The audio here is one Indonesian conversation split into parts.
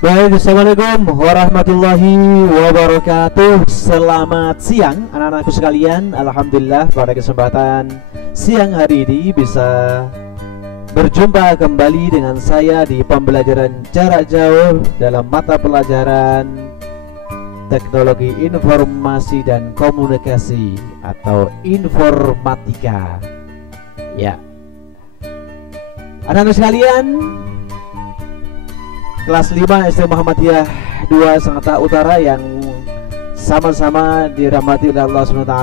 Baik, assalamualaikum warahmatullahi wabarakatuh. Selamat siang anak-anakku sekalian. Alhamdulillah pada kesempatan siang hari ini bisa berjumpa kembali dengan saya di pembelajaran jarak jauh dalam mata pelajaran Teknologi Informasi dan Komunikasi atau Informatika. Ya, anak-anak sekalian, kelas 5 SD Muhammadiyah 2 Sangatta Utara yang sama-sama dirahmati oleh Allah SWT.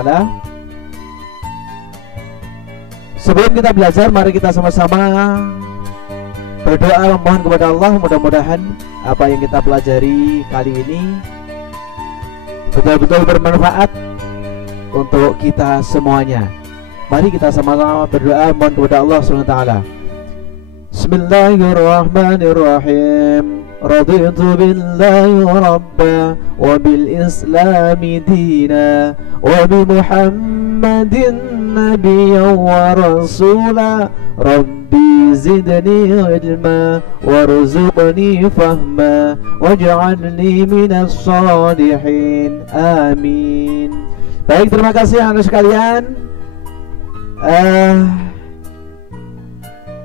Sebelum kita belajar, mari kita sama-sama berdoa memohon kepada Allah. Mudah-mudahan apa yang kita pelajari kali ini betul-betul bermanfaat untuk kita semuanya. Mari kita sama-sama berdoa mohon kepada Allah SWT. Bismillahirrahmanirrahim. Raditu billahi rabba wa bil islami dina wa bi Muhammadin nabiyyan wa rasula. Rabbi zidni ilma warzuqni fahma waj'alni minas shalihin. Amin. Baik, terima kasih anak sekalian.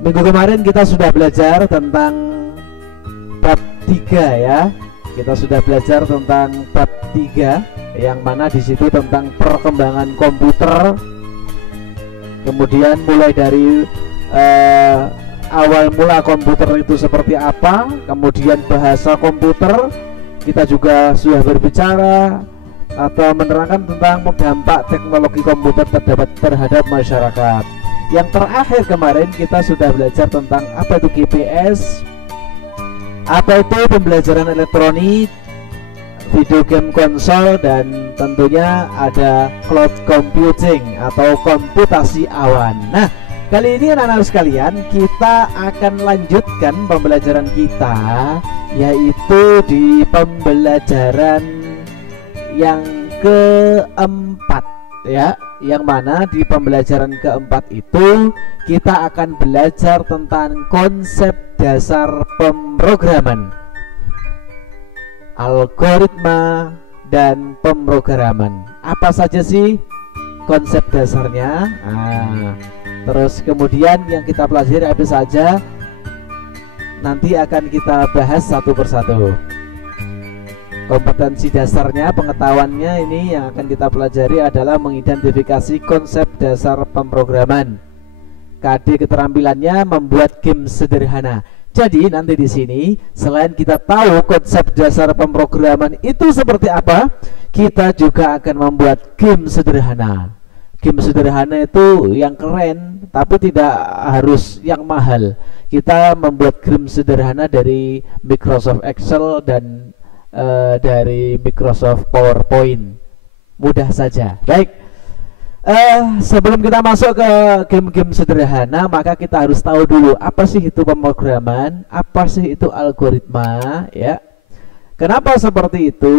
Minggu kemarin kita sudah belajar tentang bab 3 ya. Kita sudah belajar tentang bab 3 yang mana di situ tentang perkembangan komputer. Kemudian mulai dari awal mula komputer itu seperti apa, kemudian bahasa komputer. Kita juga sudah berbicara atau menerangkan tentang dampak teknologi komputer terhadap masyarakat. Yang terakhir kemarin kita sudah belajar tentang apa itu GPS, apa itu pembelajaran elektronik, video game konsol, dan tentunya ada cloud computing atau komputasi awan. Nah, kali ini anak-anak sekalian kita akan lanjutkan pembelajaran kita, yaitu di pembelajaran yang keempat ya, yang mana di pembelajaran keempat itu kita akan belajar tentang konsep dasar pemrograman, algoritma dan pemrograman. Apa saja sih konsep dasarnya? Terus kemudian yang kita pelajari apa saja, nanti akan kita bahas satu persatu. Kompetensi dasarnya, pengetahuannya ini yang akan kita pelajari adalah mengidentifikasi konsep dasar pemrograman. KD keterampilannya membuat game sederhana. Jadi nanti di sini selain kita tahu konsep dasar pemrograman itu seperti apa, kita juga akan membuat game sederhana. Game sederhana itu yang keren, tapi tidak harus yang mahal. Kita membuat game sederhana dari Microsoft Excel dan dari Microsoft PowerPoint, mudah saja. Baik, sebelum kita masuk ke game-game sederhana, maka kita harus tahu dulu apa sih itu pemrograman, apa sih itu algoritma ya. Kenapa seperti itu?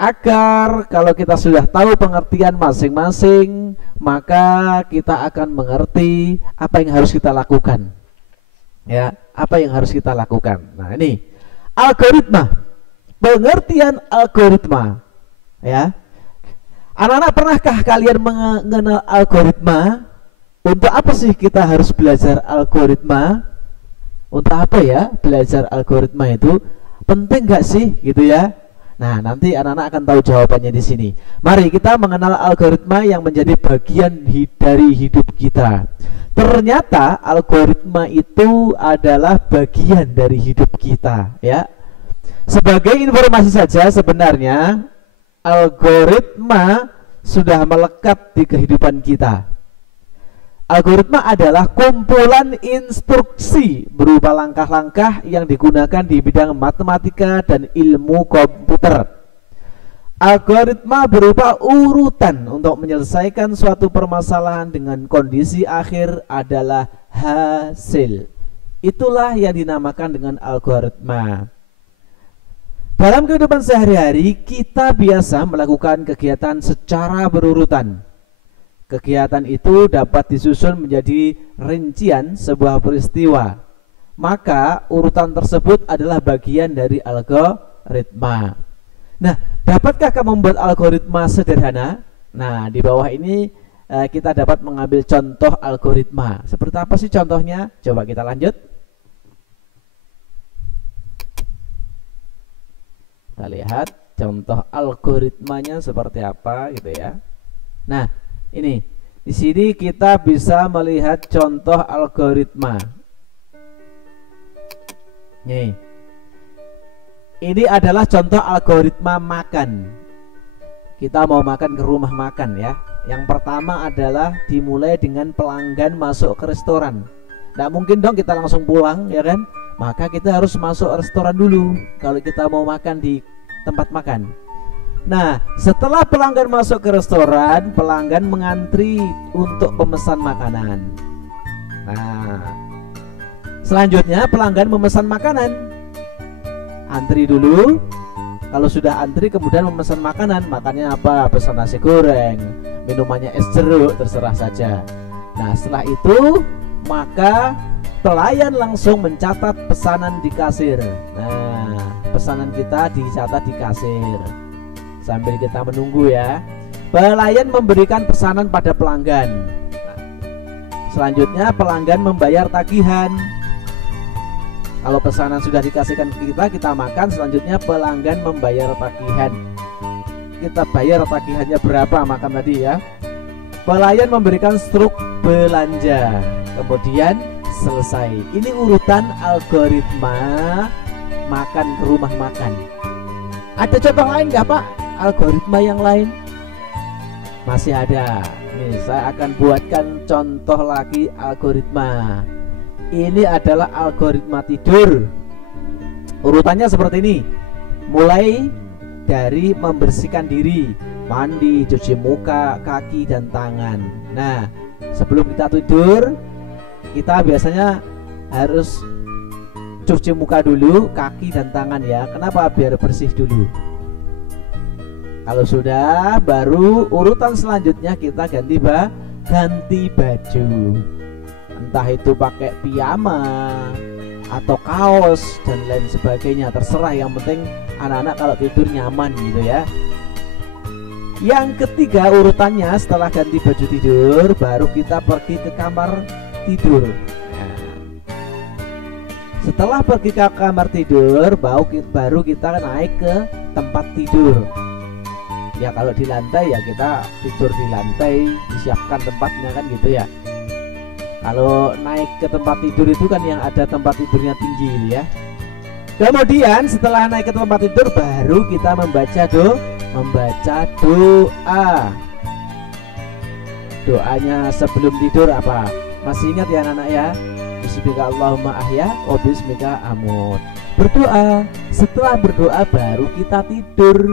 Agar kalau kita sudah tahu pengertian masing-masing, maka kita akan mengerti apa yang harus kita lakukan ya, apa yang harus kita lakukan. Nah, ini algoritma. Pengertian algoritma ya. Anak-anak, pernahkah kalian mengenal algoritma? Untuk apa sih kita harus belajar algoritma? Untuk apa ya belajar algoritma itu? Penting gak sih gitu ya? Nah, nanti anak-anak akan tahu jawabannya di sini. Mari kita mengenal algoritma yang menjadi bagian dari hidup kita. Ternyata algoritma itu adalah bagian dari hidup kita ya. Sebagai informasi saja, sebenarnya algoritma sudah melekat di kehidupan kita. Algoritma adalah kumpulan instruksi berupa langkah-langkah yang digunakan di bidang matematika dan ilmu komputer. Algoritma berupa urutan untuk menyelesaikan suatu permasalahan dengan kondisi akhir adalah hasil. Itulah yang dinamakan dengan algoritma. Dalam kehidupan sehari-hari, kita biasa melakukan kegiatan secara berurutan. Kegiatan itu dapat disusun menjadi rincian sebuah peristiwa. maka urutan tersebut adalah bagian dari algoritma. Nah, dapatkah kamu membuat algoritma sederhana? Nah, di bawah ini kita dapat mengambil contoh algoritma. Seperti apa sih contohnya? Coba kita lanjut. Kita lihat contoh algoritmanya seperti apa gitu ya. Nah, ini di sini kita bisa melihat contoh algoritma. Nih. Ini adalah contoh algoritma makan. Kita mau makan ke rumah makan ya. Yang pertama adalah dimulai dengan pelanggan masuk ke restoran. Nggak mungkin dong kita langsung pulang ya kan. Maka kita harus masuk restoran dulu kalau kita mau makan di tempat makan. Nah, setelah pelanggan masuk ke restoran, pelanggan mengantri untuk pemesan makanan. Nah, selanjutnya pelanggan memesan makanan. Antri dulu. Kalau sudah antri kemudian memesan makanan. Makannya apa? Pesan nasi goreng, minumannya es jeruk, terserah saja. Nah, setelah itu maka pelayan langsung mencatat pesanan di kasir. Nah, pesanan kita dicatat di kasir. Sambil kita menunggu ya. Pelayan memberikan pesanan pada pelanggan. Nah, selanjutnya pelanggan membayar tagihan. Kalau pesanan sudah dikasihkan ke kita, kita makan. Selanjutnya pelanggan membayar tagihan. Kita bayar tagihannya berapa makan tadi ya. Pelayan memberikan struk belanja. Kemudian selesai. Ini urutan algoritma makan ke rumah makan. Ada contoh lain nggak Pak? Algoritma yang lain? Masih ada. Nih, saya akan buatkan contoh lagi algoritma. Ini adalah algoritma tidur. Urutannya seperti ini. Mulai dari membersihkan diri, mandi, cuci muka, kaki, dan tangan. Nah, sebelum kita tidur, kita biasanya harus cuci muka dulu, kaki dan tangan ya. Kenapa? Biar bersih dulu. Kalau sudah, baru urutan selanjutnya kita ganti baju. Entah itu pakai piyama atau kaos dan lain sebagainya, terserah. Yang penting anak-anak kalau tidur nyaman gitu ya. Yang ketiga urutannya, setelah ganti baju tidur, baru kita pergi ke kamar tidur. Nah, setelah pergi ke kamar tidur, baru kita naik ke tempat tidur. Ya kalau di lantai ya kita tidur di lantai, disiapkan tempatnya kan gitu ya. Kalau naik ke tempat tidur itu kan yang ada tempat tidurnya tinggi gitu ya. Kemudian setelah naik ke tempat tidur, baru kita membaca doa. Doanya sebelum tidur apa? Masih ingat ya anak-anak ya? Bismika Allahumma ahya wa bismika amut. Berdoa. Setelah berdoa baru kita tidur.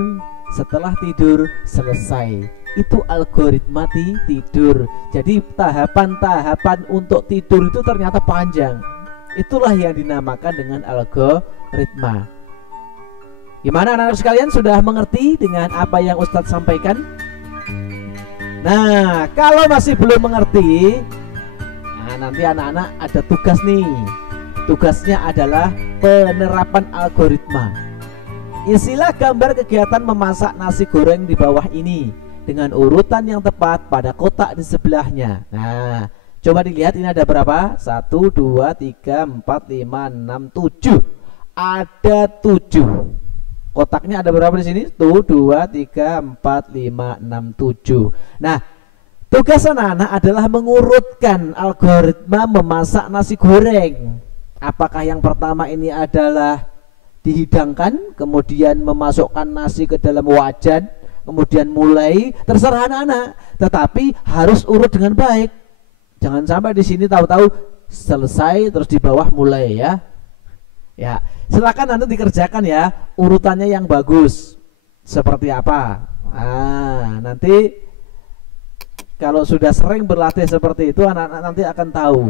Setelah tidur selesai. Itu algoritma tidur. Jadi tahapan-tahapan untuk tidur itu ternyata panjang. Itulah yang dinamakan dengan algoritma. Gimana anak-anak sekalian, sudah mengerti dengan apa yang Ustadz sampaikan? Nah, kalau masih belum mengerti, nanti anak-anak ada tugas nih. Tugasnya adalah penerapan algoritma. Isilah gambar kegiatan memasak nasi goreng di bawah ini dengan urutan yang tepat pada kotak di sebelahnya. Nah, coba dilihat ini ada berapa? 1, 2, 3, 4, 5, 6, 7. Ada 7. Kotaknya ada berapa di sini? 1, 2, 3, 4, 5, 6, 7. Nah, tugas anak-anak adalah mengurutkan algoritma memasak nasi goreng. Apakah yang pertama ini adalah dihidangkan, kemudian memasukkan nasi ke dalam wajan, kemudian mulai, terserah anak-anak, tetapi harus urut dengan baik. Jangan sampai di sini tahu-tahu selesai terus di bawah mulai ya. Ya, silakan nanti dikerjakan ya, urutannya yang bagus. Seperti apa? Nanti kalau sudah sering berlatih seperti itu, anak-anak nanti akan tahu.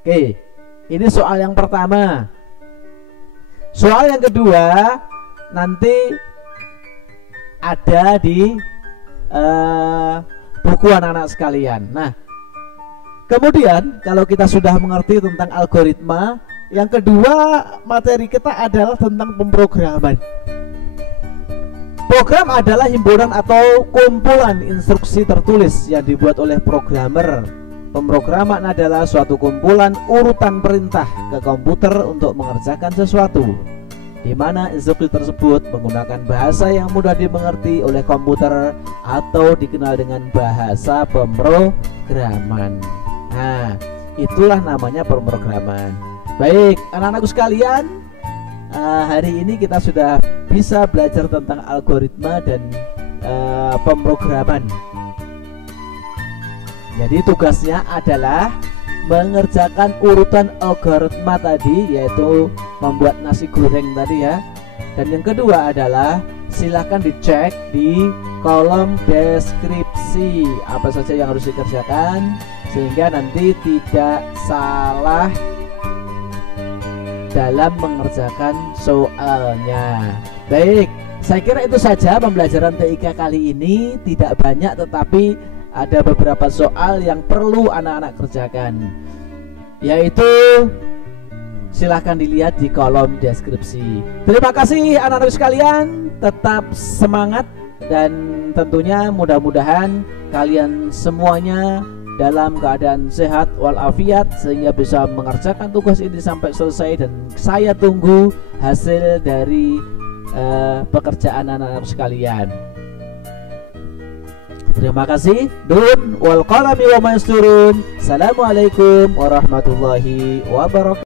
Oke, ini soal yang pertama. Soal yang kedua nanti ada di buku anak-anak sekalian. Nah, Kemudian kalau kita sudah mengerti tentang algoritma, yang kedua materi kita adalah tentang pemrograman. Program adalah himpunan atau kumpulan instruksi tertulis yang dibuat oleh programmer. Pemrograman adalah suatu kumpulan urutan perintah ke komputer untuk mengerjakan sesuatu, di mana instruksi tersebut menggunakan bahasa yang mudah dimengerti oleh komputer atau dikenal dengan bahasa pemrograman. Nah, itulah namanya pemrograman. Baik, anak-anakku sekalian, hari ini kita sudah bisa belajar tentang algoritma dan pemrograman. Jadi tugasnya adalah mengerjakan urutan algoritma tadi, yaitu membuat nasi goreng tadi ya. Dan yang kedua adalah silahkan dicek di kolom deskripsi apa saja yang harus dikerjakan, sehingga nanti tidak salah dalam mengerjakan soalnya. Baik, saya kira itu saja pembelajaran TIK kali ini. Tidak banyak, tetapi ada beberapa soal yang perlu anak-anak kerjakan, yaitu silahkan dilihat di kolom deskripsi. Terima kasih anak-anak sekalian, tetap semangat, dan tentunya mudah-mudahan kalian semuanya dalam keadaan sehat walafiat sehingga bisa mengerjakan tugas ini sampai selesai, dan saya tunggu hasil dari pekerjaan anak-anak sekalian. Terima kasih. Dun wal qalami wa ma yasturun. Assalamualaikum warahmatullahi wabarakatuh.